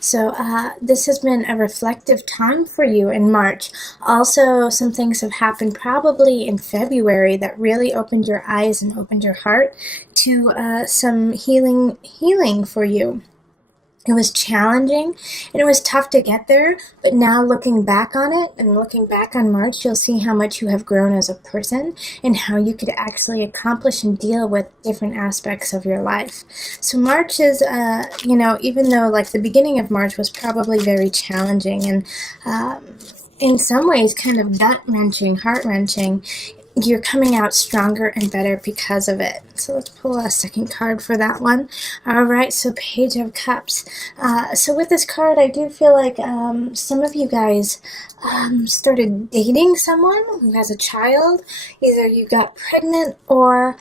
So this has been a reflective time for you in March. Also, some things have happened probably in February that really opened your eyes and opened your heart to some healing for you. It was challenging and it was tough to get there, but now looking back on it and looking back on March, you'll see how much you have grown as a person and how you could actually accomplish and deal with different aspects of your life. So March is, even though like the beginning of March was probably very challenging and in some ways kind of gut-wrenching, heart-wrenching, you're coming out stronger and better because of it. So let's pull a second card for that one. All right, so Page of Cups. So with this card, I do feel like some of you guys started dating someone who has a child. Either you got pregnant or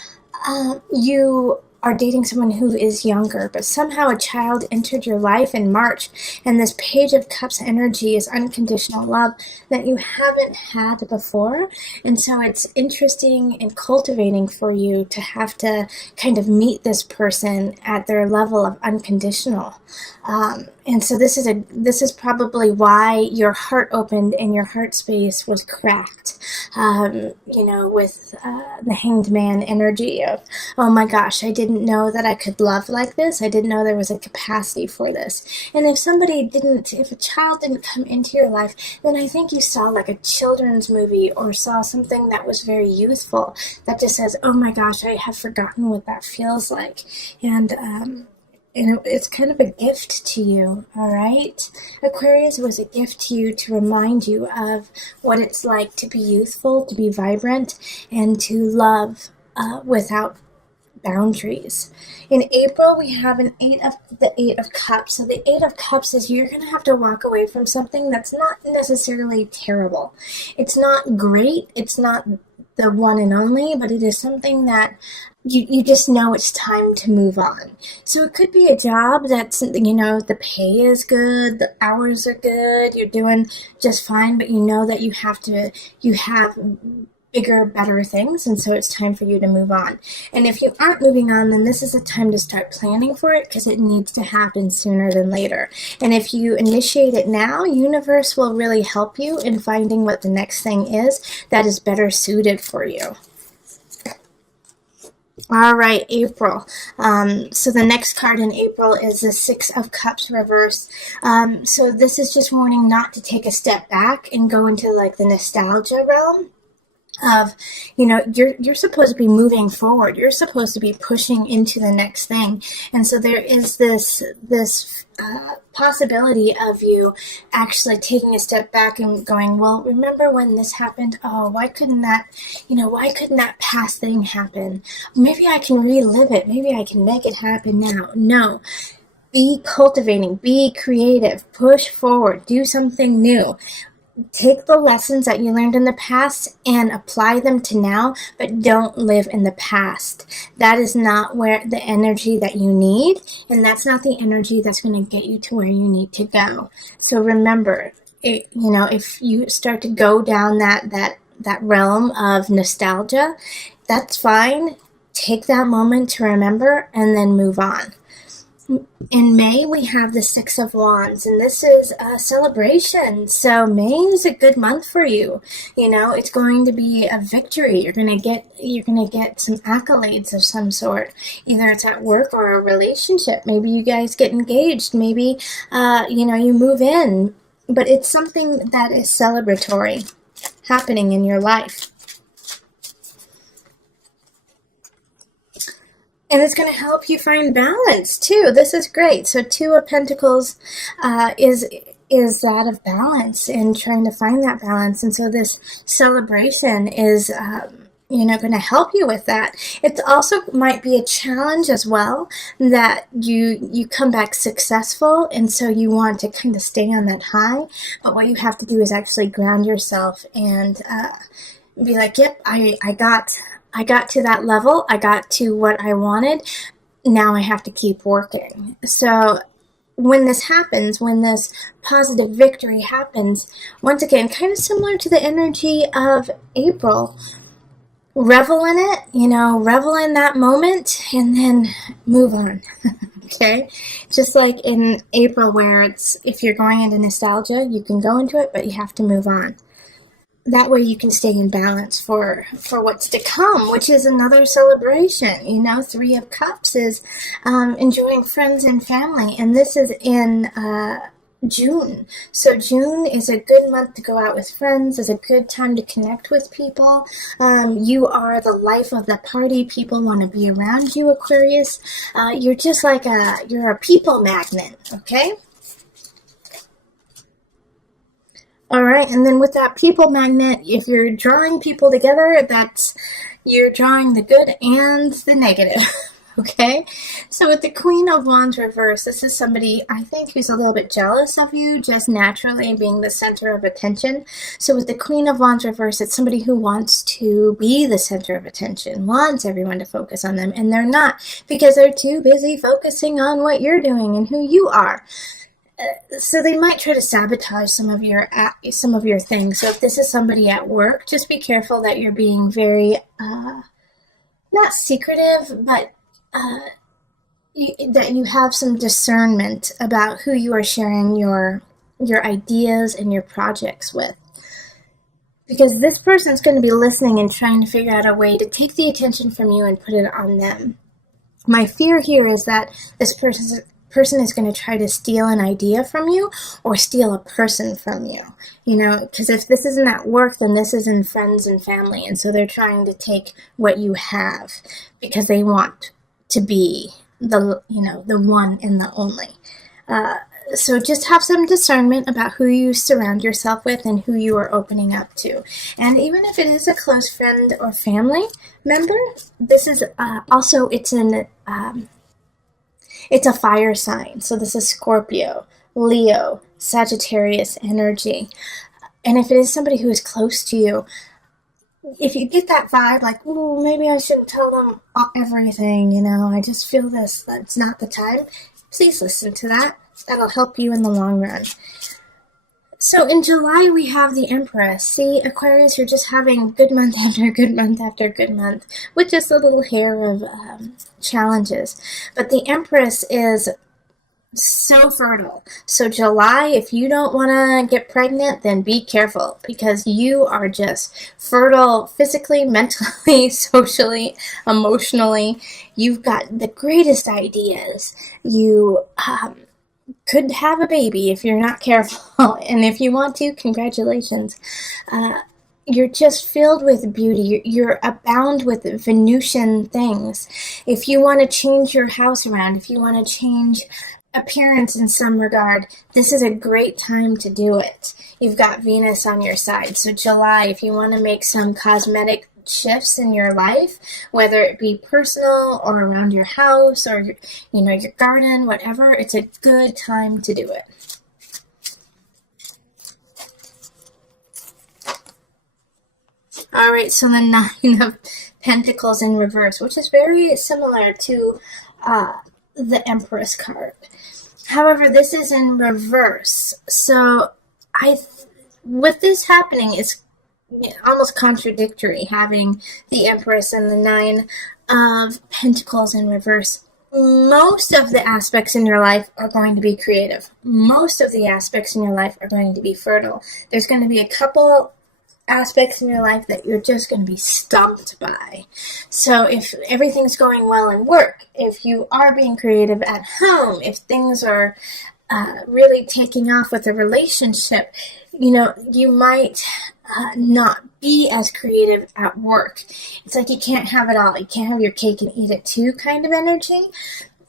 you are dating someone who is younger, but somehow a child entered your life in March, and this Page of Cups energy is unconditional love that you haven't had before, and so it's interesting and cultivating for you to have to kind of meet this person at their level of unconditional. And so this is probably why your heart opened and your heart space was cracked, with the Hanged Man energy of, oh my gosh, I didn't know that I could love like this. I didn't know there was a capacity for this. And if a child didn't come into your life, then I think you saw like a children's movie or saw something that was very youthful that just says, oh my gosh, I have forgotten what that feels like. And it's kind of a gift to you, all right? Aquarius was a gift to you to remind you of what it's like to be youthful, to be vibrant, and to love without boundaries. In April, we have the Eight of Cups. So the Eight of Cups is you're going to have to walk away from something that's not necessarily terrible. It's not great. It's not the one and only, but it is something that you just know it's time to move on. So it could be a job that's, the pay is good, the hours are good, you're doing just fine, but you know that you have bigger, better things, and so it's time for you to move on. And if you aren't moving on, then this is a time to start planning for it because it needs to happen sooner than later. And if you initiate it now, universe will really help you in finding what the next thing is that is better suited for you. All right, April. So the next card in April is the Six of Cups reverse. So this is just warning not to take a step back and go into like the nostalgia realm of, you're supposed to be moving forward. You're supposed to be pushing into the next thing. And so there is this possibility of you actually taking a step back and going, well, remember when this happened? Oh, why couldn't that past thing happen? Maybe I can relive it. Maybe I can make it happen now. No. Be cultivating, be creative, push forward, do something new. Take the lessons that you learned in the past and apply them to now, but don't live in the past. That is not where the energy that you need, and that's not the energy that's going to get you to where you need to go. So remember, if you start to go down that realm of nostalgia, that's fine. Take that moment to remember and then move on. In May, we have the Six of Wands, and this is a celebration. So May is a good month for you. It's going to be a victory. You're gonna get some accolades of some sort. Either it's at work or a relationship. Maybe you guys get engaged. Maybe you move in. But it's something that is celebratory happening in your life. And it's going to help you find balance, too. This is great. So Two of Pentacles is that of balance and trying to find that balance. And so this celebration is, going to help you with that. It also might be a challenge as well that you come back successful. And so you want to kind of stay on that high. But what you have to do is actually ground yourself and be like, yep, I got to that level. I got to what I wanted. Now I have to keep working. So when this happens, when this positive victory happens, once again, kind of similar to the energy of April, revel in it, revel in that moment and then move on. Okay, just like in April, where it's, if you're going into nostalgia, you can go into it, but you have to move on. That way you can stay in balance for what's to come, which is another celebration. You know, Three of Cups is enjoying friends and family, and this is in June. So June is a good month to go out with friends, is a good time to connect with people. You are the life of the party. People want to be around you, Aquarius. You're just like you're a people magnet, okay? All right, and then with that people magnet, if you're drawing people together, you're drawing the good and the negative. Okay, so with the Queen of Wands reverse, this is somebody, I think, who's a little bit jealous of you, just naturally being the center of attention. So with the Queen of Wands reverse, it's somebody who wants to be the center of attention, wants everyone to focus on them, and they're not, because they're too busy focusing on what you're doing and who you are. So they might try to sabotage some of your things. So if this is somebody at work, just be careful that you're being very not secretive, but that you have some discernment about who you are sharing your ideas and your projects with. Because this person's going to be listening and trying to figure out a way to take the attention from you and put it on them. My fear here is that this person is going to try to steal an idea from you or steal a person from you, you know, because if this isn't at work, then this is in friends and family, and so they're trying to take what you have because they want to be the one and the only. So just have some discernment about who you surround yourself with and who you are opening up to. And even if it is a close friend or family member, this is also, it's a fire sign. So this is Scorpio, Leo, Sagittarius energy. And if it is somebody who is close to you, if you get that vibe, like, oh, maybe I shouldn't tell them everything, you know, I just feel that's not the time, please listen to that. That'll help you in the long run. So in July, we have the Empress. See, Aquarius, you're just having good month after good month after good month with just a little hair of challenges. But the Empress is so fertile. So July, if you don't want to get pregnant, then be careful, because you are just fertile physically, mentally, socially, emotionally. You've got the greatest ideas. You could have a baby if you're not careful. And if you want to, congratulations. You're just filled with beauty. You're abound with Venusian things. If you want to change your house around, if you want to change appearance in some regard, this is a great time to do it. You've got Venus on your side. So July, if you want to make some cosmetic shifts in your life, whether it be personal or around your house or your garden, whatever, it's a good time to do it. All right, so the Nine of Pentacles in reverse, which is very similar to the Empress card. However, this is in reverse. So with this happening, it's almost contradictory, having the Empress and the Nine of Pentacles in reverse. Most of the aspects in your life are going to be creative. Most of the aspects in your life are going to be fertile. There's going to be a couple aspects in your life that you're just going to be stumped by. So if everything's going well in work, if you are being creative at home, if things are really taking off with a relationship, you might not be as creative at work. It's like you can't have it all. You can't have your cake and eat it too kind of energy.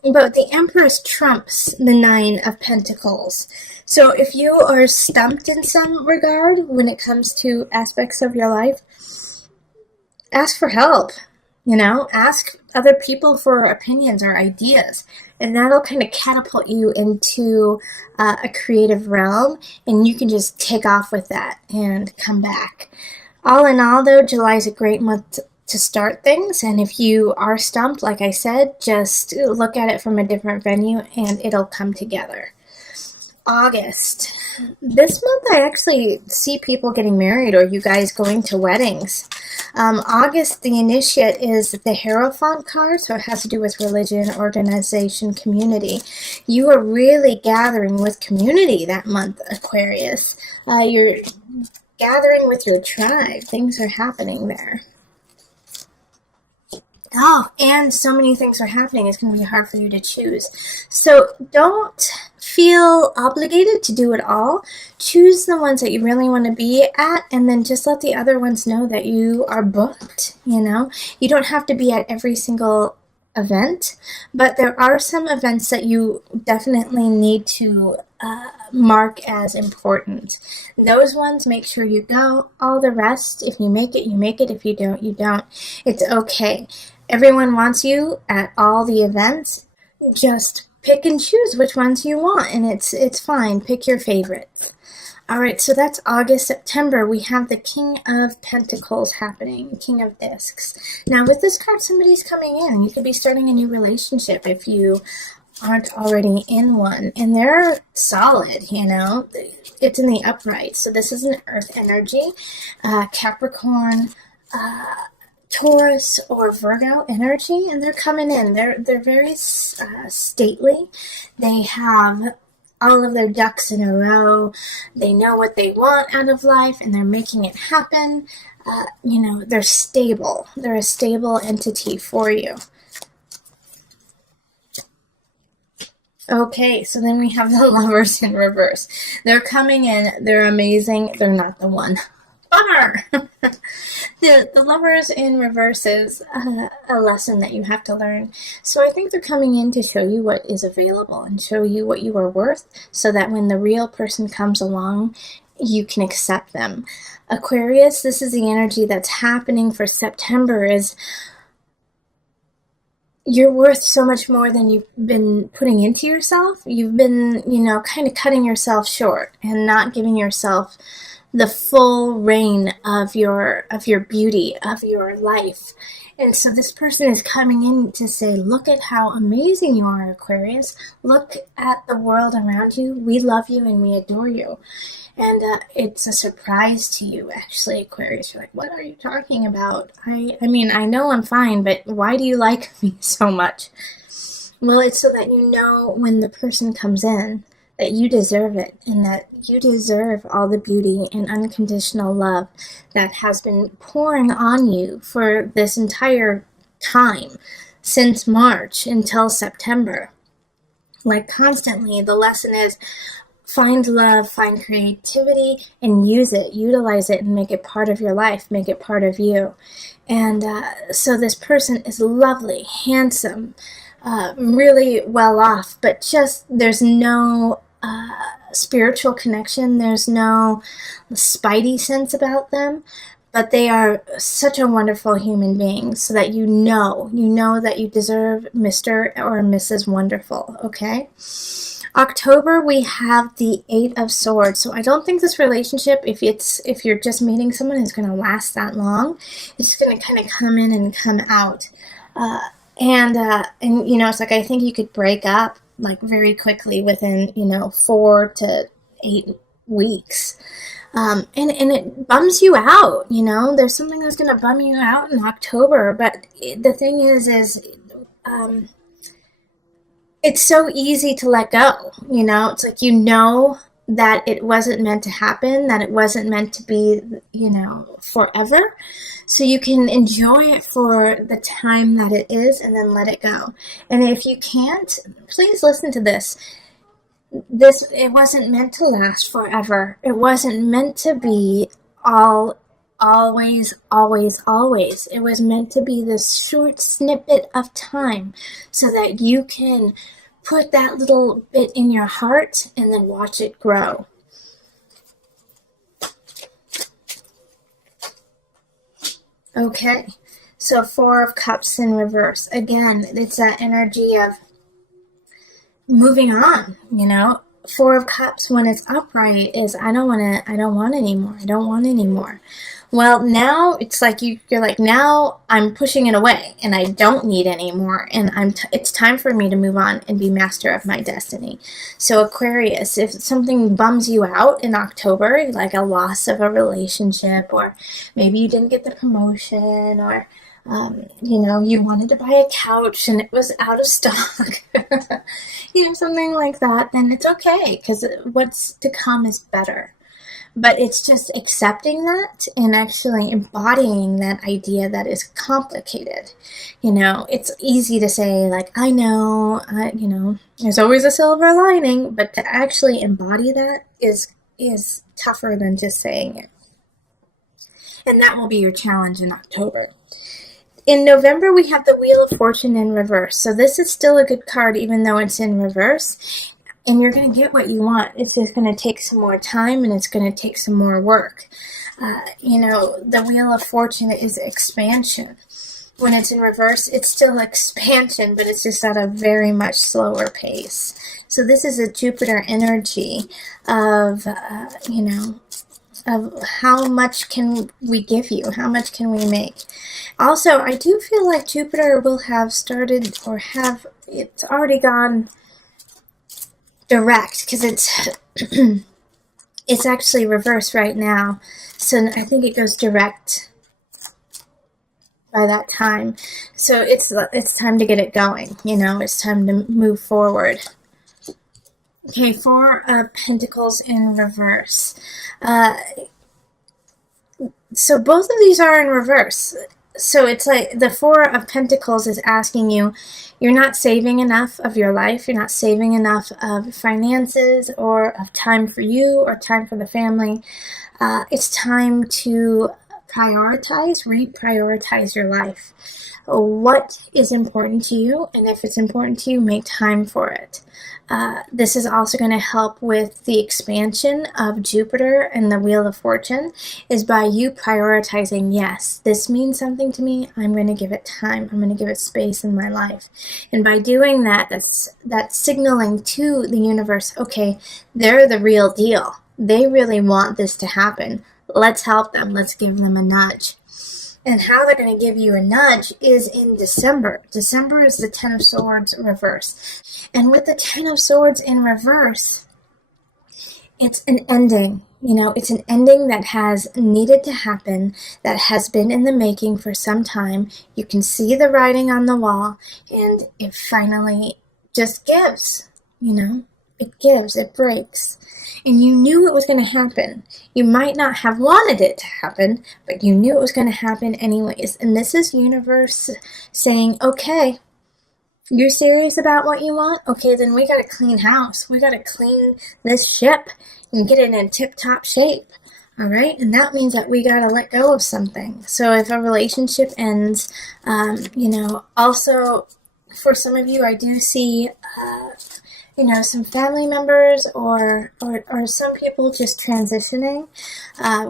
But the Empress trumps the Nine of Pentacles. So if you are stumped in some regard when it comes to aspects of your life, ask for help. Ask other people for opinions or ideas. And that'll kind of catapult you into a creative realm. And you can just take off with that and come back. All in all, though, July is a great month to start things. And if you are stumped, like I said, just look at it from a different venue and it'll come together. August. This month I actually see people getting married or you guys going to weddings. August, the initiate is the Hierophant card, so it has to do with religion, organization, community. You are really gathering with community that month, Aquarius. You're gathering with your tribe. Things are happening there. Oh, and so many things are happening, it's going to be hard for you to choose. So don't feel obligated to do it all. Choose the ones that you really want to be at, and then just let the other ones know that you are booked, you know? You don't have to be at every single event, but there are some events that you definitely need to mark as important. Those ones, make sure you go. All the rest, if you make it, you make it. If you don't, you don't. It's okay. Everyone wants you at all the events. Just pick and choose which ones you want, and it's fine. Pick your favorites. All right, so that's August. September, we have the King of Pentacles happening, King of Discs. Now, with this card, somebody's coming in. You could be starting a new relationship if you aren't already in one, and they're solid, you know. It's in the upright, so this is an earth energy. Capricorn, Taurus or Virgo energy, and they're coming in. They're very stately. They have all of their ducks in a row. They know what they want out of life, and they're making it happen. You know, they're stable. They're a stable entity for you. Okay, so then we have the Lovers in reverse. They're coming in. They're amazing. They're not the one. Bummer! The Lovers in reverse is a lesson that you have to learn. So I think they're coming in to show you what is available and show you what you are worth, so that when the real person comes along, you can accept them. Aquarius, this is the energy that's happening for September, is you're worth so much more than you've been putting into yourself. You've been, you know, kind of cutting yourself short and not giving yourself the full reign of your beauty, of your life. And so this person is coming in to say, look at how amazing you are, Aquarius. Look at the world around you. We love you and we adore you. And it's a surprise to you, actually, Aquarius. You're like, what are you talking about? I mean, I know I'm fine, but why do you like me so much? Well, it's so that you know when the person comes in that you deserve it, and that you deserve all the beauty and unconditional love that has been pouring on you for this entire time, since March until September. Like, constantly, the lesson is find love, find creativity, and use it, utilize it, and make it part of your life, make it part of you. And so this person is lovely, handsome, really well off, but just there's no spiritual connection. There's no spidey sense about them, but they are such a wonderful human being, so that you know that you deserve Mr. or Mrs. Wonderful, okay? October, we have the Eight of Swords. So I don't think this relationship, if you're just meeting someone, is going to last that long. It's going to kind of come in and come out. And you know, it's like, I think you could break up like very quickly within, you know, 4 to 8 weeks. And it bums you out, you know. There's something that's going to bum you out in October. But the thing is it's so easy to let go, you know. It's like, you know that it wasn't meant to happen, that it wasn't meant to be, you know, forever. So you can enjoy it for the time that it is, and then let it go. And if you can't, please listen to this. It wasn't meant to last forever. It wasn't meant to be always. It was meant to be this short snippet of time, so that you can put that little bit in your heart and then watch it grow. Okay, so Four of Cups in reverse. Again, it's that energy of moving on, you know. Four of Cups, when it's upright, is I don't want anymore. Well, now it's like you're like, now I'm pushing it away and I don't need anymore, and it's time for me to move on and be master of my destiny. So Aquarius, if something bums you out in October, like a loss of a relationship, or maybe you didn't get the promotion, or you wanted to buy a couch and it was out of stock, something like that, then it's okay, because what's to come is better. But it's just accepting that and actually embodying that idea that is complicated. It's easy to say, like, I know, there's always a silver lining, but to actually embody that is tougher than just saying it. And that will be your challenge in October. In November, we have the Wheel of Fortune in reverse. So this is still a good card, even though it's in reverse. And you're going to get what you want. It's just going to take some more time, and it's going to take some more work. The Wheel of Fortune is expansion. When it's in reverse, it's still expansion, but it's just at a very much slower pace. So this is a Jupiter energy of, of how much can we give you? How much can we make? Also, I do feel like Jupiter will have started, or it's already gone direct, because it's actually reversed right now. So I think it goes direct by that time. So it's time to get it going. It's time to move forward. Okay, Four of Pentacles in reverse. So both of these are in reverse. So it's like the Four of Pentacles is asking you, you're not saving enough of your life, you're not saving enough of finances or of time for you or time for the family. It's time to reprioritize your life. What is important to you, and if it's important to you, make time for it. This is also going to help with the expansion of Jupiter and the Wheel of Fortune, is by you prioritizing, yes, this means something to me, I'm going to give it time, I'm going to give it space in my life. And by doing that, that's signaling to the universe, okay, they're the real deal. They really want this to happen. Let's help them. Let's give them a nudge. And how they're going to give you a nudge is in December. December is the Ten of Swords reverse. And with the Ten of Swords in reverse, it's an ending. It's an ending that has needed to happen, that has been in the making for some time. You can see the writing on the wall, and it finally just gives. It gives, it breaks. And you knew it was going to happen. You might not have wanted it to happen, but you knew it was going to happen anyways. And this is universe saying, okay, you're serious about what you want? Okay, then we got to clean house. We got to clean this ship and get it in tip-top shape. All right? And that means that we got to let go of something. So if a relationship ends, also for some of you, I do see some family members or some people just transitioning,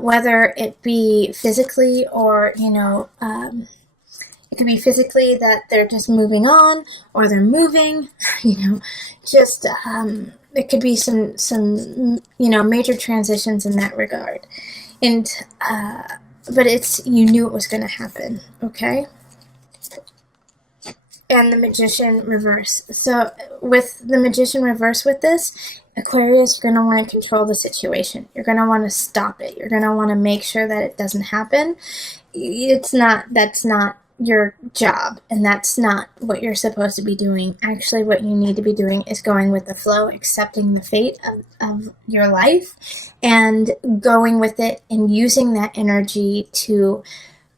whether it be physically or, it could be physically that they're just moving on, or they're moving, just, it could be some major transitions in that regard. And, but you knew it was going to happen, okay? And the Magician reverse. So with the Magician reverse with this, Aquarius, you're going to want to control the situation. You're going to want to stop it. You're going to want to make sure that it doesn't happen. That's not your job, and that's not what you're supposed to be doing. Actually, what you need to be doing is going with the flow, accepting the fate of your life, and going with it and using that energy to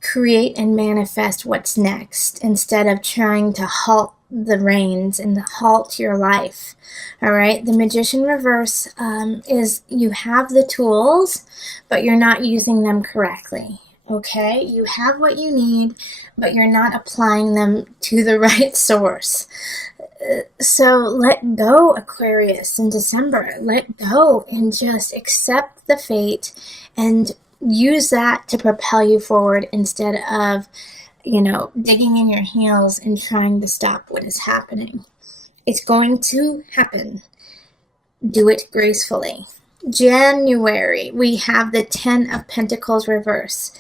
create and manifest what's next, instead of trying to halt the reins and halt your life. All right, the Magician reverse is you have the tools, but you're not using them correctly. Okay, you have what you need, but you're not applying them to the right source. So let go, Aquarius, in December. Let go and just accept the fate and use that to propel you forward, instead of, digging in your heels and trying to stop what is happening. It's going to happen. Do it gracefully. January, we have the Ten of Pentacles reverse.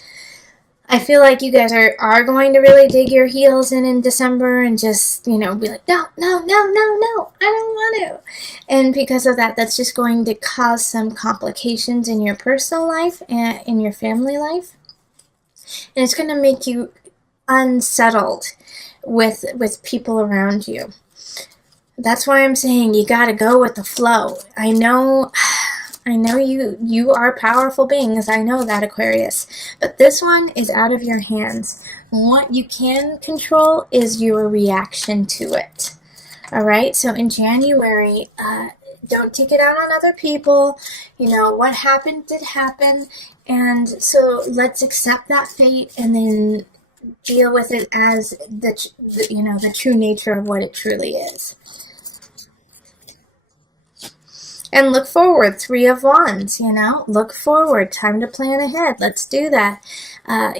I feel like you guys are going to really dig your heels in December and just, be like, no, no, no, no, no, I don't want to. And because of that, that's just going to cause some complications in your personal life and in your family life. And it's going to make you unsettled with people around you. That's why I'm saying you got to go with the flow. I know you are powerful beings. I know that, Aquarius. But this one is out of your hands. What you can control is your reaction to it. All right? So in January, don't take it out on other people. What happened did happen. And so let's accept that fate and then deal with it as the true nature of what it truly is. And look forward, Three of Wands, look forward, time to plan ahead. Let's do that. I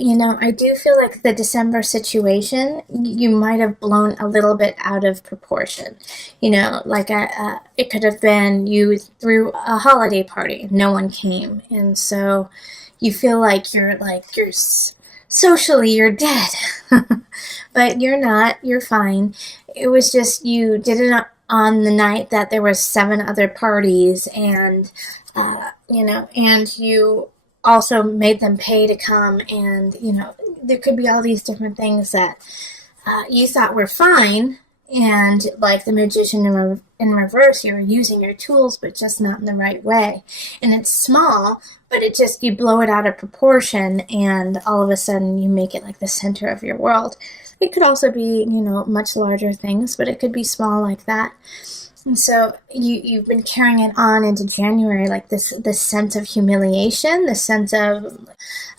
do feel like the December situation, you might have blown a little bit out of proportion. It could have been you threw a holiday party, no one came. And so you feel like you're socially, you're dead. But you're not, you're fine. It was just you did it on the night that there was 7 other parties, and and you also made them pay to come, and there could be all these different things that you thought were fine, and like the magician in reverse, you were using your tools but just not in the right way, and it's small, but you blow it out of proportion, and all of a sudden you make it like the center of your world. It could also be, much larger things, but it could be small like that. And so you've been carrying it on into January, like this sense of humiliation, this sense of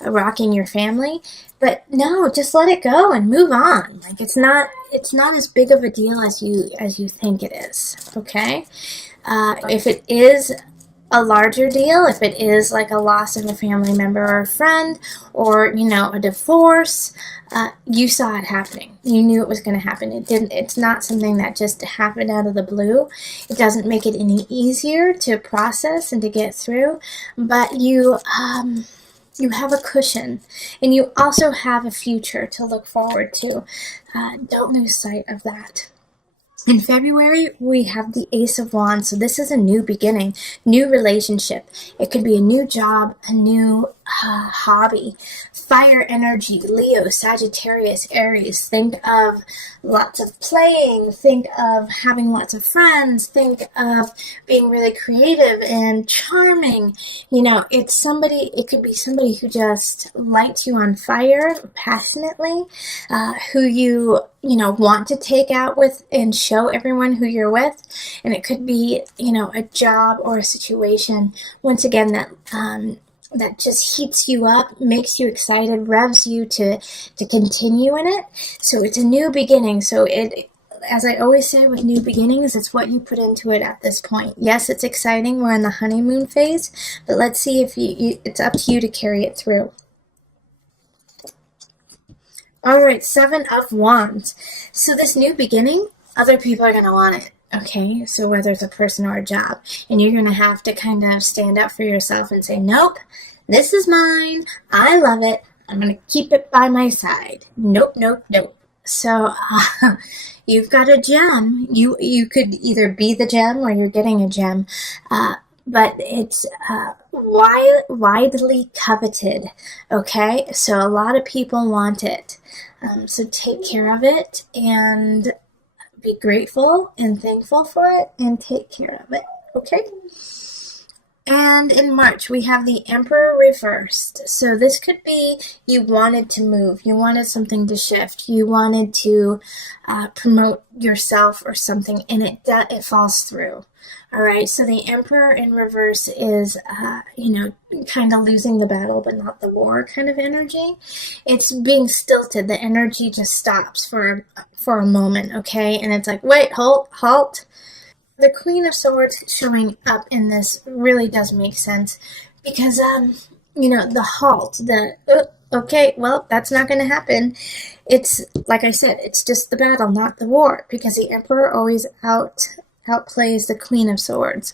rocking your family. But no, just let it go and move on. Like it's not as big of a deal as you think it is. Okay, if it is a larger deal, if it is like a loss of a family member or a friend, or a divorce, you saw it happening. You knew it was going to happen. It's not something that just happened out of the blue. It doesn't make it any easier to process and to get through, but you have a cushion, and you also have a future to look forward to. Don't lose sight of that. In February, we have the Ace of Wands. So this is a new beginning, new relationship. It could be a new job, a new hobby. Fire energy, Leo, Sagittarius, Aries. Think of lots of playing. Think of having lots of friends. Think of being really creative and charming. It could be somebody who just lights you on fire passionately, who you want to take out with and show everyone who you're with. And it could be, a job or a situation, once again, that just heats you up, makes you excited, revs you to continue in it. So it's a new beginning. So as I always say with new beginnings, it's what you put into it at this point. Yes, it's exciting. We're in the honeymoon phase, but let's see if it's up to you to carry it through. All right, 7 of Wands. So this new beginning, other people are going to want it. Okay, so whether it's a person or a job, and you're going to have to kind of stand up for yourself and say, nope, this is mine. I love it. I'm going to keep it by my side. Nope, nope, nope. So you've got a gem. You could either be the gem or you're getting a gem, but it's widely coveted. Okay, so a lot of people want it. So take care of it and be grateful and thankful for it and take care of it. Okay. And in March, we have the Emperor reversed. So this could be you wanted to move. You wanted something to shift. You wanted to promote yourself or something, and it falls through. All right, so the Emperor in reverse is, kind of losing the battle, but not the war kind of energy. It's being stilted. The energy just stops for a moment, okay? And it's like, wait, halt. The Queen of Swords showing up in this really does make sense because, the halt, okay, well, that's not going to happen. It's, like I said, it's just the battle, not the war, because the Emperor always outplays the Queen of Swords.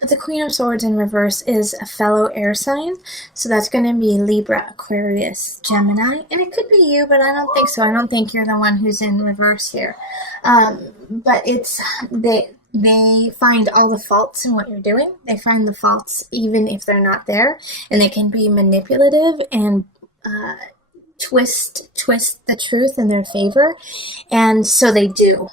But the Queen of Swords in reverse is a fellow air sign. So that's going to be Libra, Aquarius, Gemini. And it could be you, but I don't think so. I don't think you're the one who's in reverse here. But it's, they find all the faults in what you're doing. They find the faults even if they're not there. And they can be manipulative and twist the truth in their favor. And so they do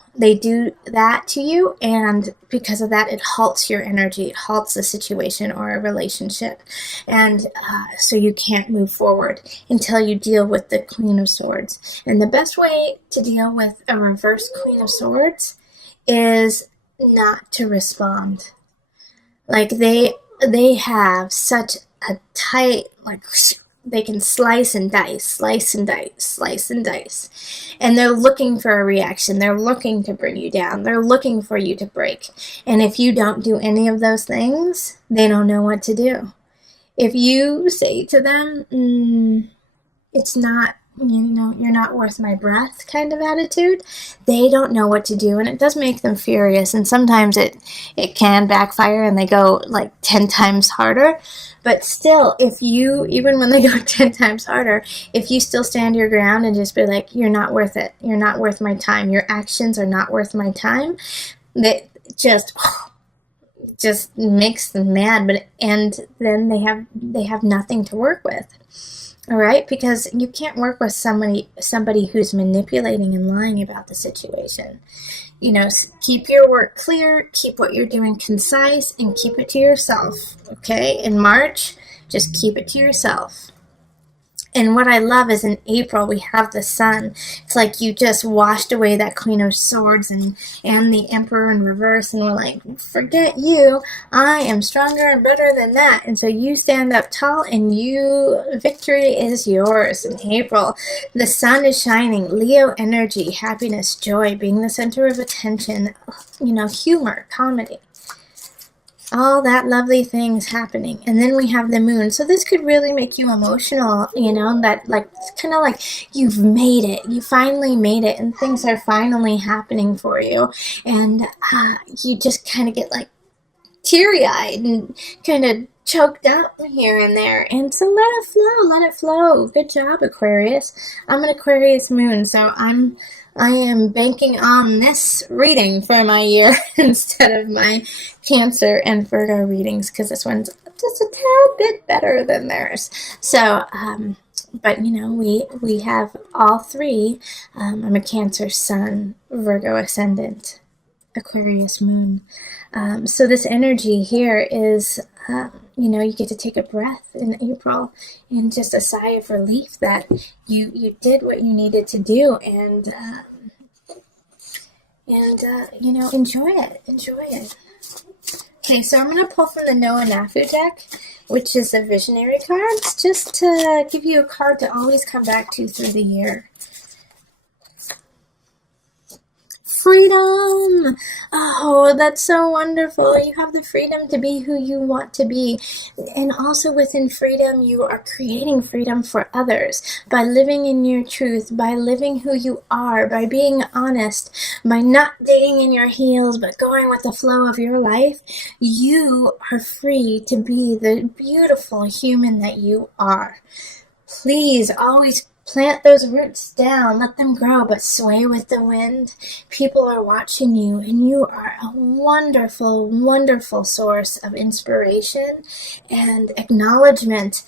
that to you, and because of that, it halts your energy, it halts a situation or a relationship, and so you can't move forward until you deal with the Queen of Swords. And the best way to deal with a reverse Queen of Swords is not to respond. Like they have such a tight, like, they can slice and dice. And they're looking for a reaction. They're looking to bring you down. They're looking for you to break. And if you don't do any of those things, they don't know what to do. If you say to them, it's not, you're not worth my breath kind of attitude, they don't know what to do. And it does make them furious. And sometimes it can backfire and they go like 10 times harder. But still, if you, even when they go 10 times harder, if you still stand your ground and just be like, you're not worth it. You're not worth my time. Your actions are not worth my time. That just makes them mad. And then they have nothing to work with. All right, because you can't work with somebody who's manipulating and lying about the situation. Keep your work clear, keep what you're doing concise, and keep it to yourself. Okay, in March, just keep it to yourself. And what I love is in April, we have the sun. It's like you just washed away that Queen of Swords and the Emperor in reverse. And we're like, forget you. I am stronger and better than that. And so you stand up tall and victory is yours in April. The sun is shining. Leo energy, happiness, joy, being the center of attention, humor, comedy. All that lovely things happening. And then we have the moon. So this could really make you emotional, that kind of like you've made it. You finally made it and things are finally happening for you. And you just kind of get like teary-eyed and kind of choked up here and there. And so let it flow. Good job, Aquarius. I'm an Aquarius moon, so I am banking on this reading for my year instead of my Cancer and Virgo readings, because this one's just a tad bit better than theirs. So, but we have all three. I'm a Cancer sun, Virgo ascendant, Aquarius moon. So this energy here is, you get to take a breath in April and just a sigh of relief that you did what you needed to do, and enjoy it. Okay, so I'm going to pull from the Noah Nafu deck, which is the visionary cards, just to give you a card to always come back to through the year. Freedom! Oh, that's so wonderful. You have the freedom to be who you want to be. And also within freedom, you are creating freedom for others by living in your truth, by living who you are, by being honest, by not digging in your heels, but going with the flow of your life. You are free to be the beautiful human that you are. Please always plant those roots down, let them grow, but sway with the wind. People are watching you, and you are a wonderful, wonderful source of inspiration and acknowledgement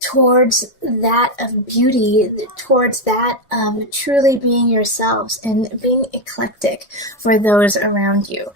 towards that of beauty, towards that of truly being yourselves and being eclectic for those around you.